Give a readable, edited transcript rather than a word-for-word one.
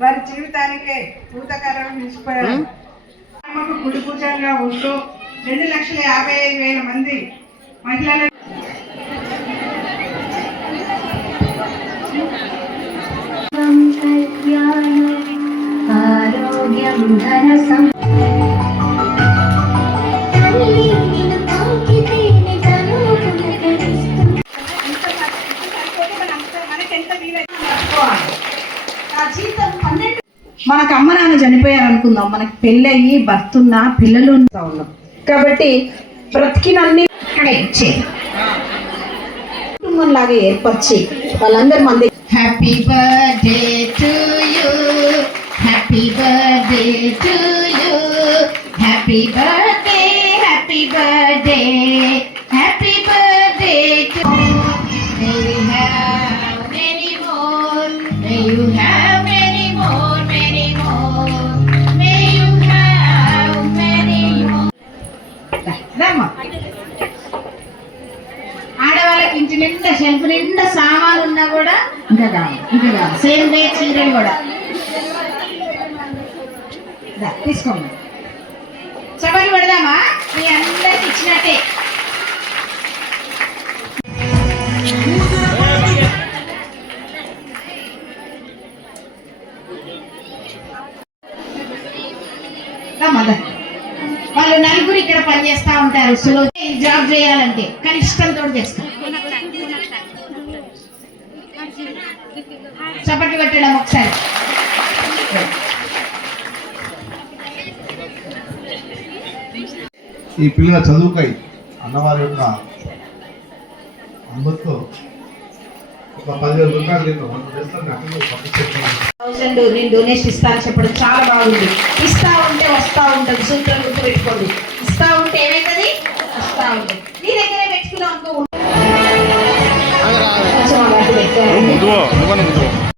వారి జీవితానికే భూతకరం నిలిచిపోయారు. గుడి పూజగా ఉంటూ 2,55,000 మంది మహిళలు మనకు అమ్మ నాన్న చనిపోయారు అనుకుందాం, మనకి పెళ్ళయ్యి భర్తున్న పిల్లలు ఉన్నాం కాబట్టి బ్రతికినన్ని కుటుంబం లాగా ఏర్పరిచి వాళ్ళందరి మంది happy birthday to you, happy birthday to you, happy birthday, happy birthday, happy birthday to May you have many more, May you have ఆడవాళ్ళకి ఇంటి నిండా షెల్ఫ్ నిండా సామాన్లు ఉన్నా కూడా ఇంకా కావాలి సేమ్ డే చిల్డ్రన్ కూడా తీసుకోండి. చపలు పెడదామా? మీ అందరికి ఇచ్చినట్టే. వాళ్ళు నలుగురు ఇక్కడ పనిచేస్తా ఉంటారు. జాబ్ చేయాలంటే కానీ ఇష్టంతో చేస్తారు. చప్పట్లు పెట్టడం ఒకసారి. ఈ పిల్లల చదువుకై అన్నవారి యొక్క అందరితో ఒక 10,000 రూపాయలు నేను డొనేషన్ ఇస్తాను చెప్పడం చాలా బాగుంది. ఇస్తా ఉంటే వస్తా ఉంటుంది. సూత్రం గుర్తు పెట్టుకోండి. ఇస్తా ఉంటే ఏమైతుంది? వస్తా ఉంటుంది. నీ దగ్గరే పెట్టుకున్నాం అనుకో.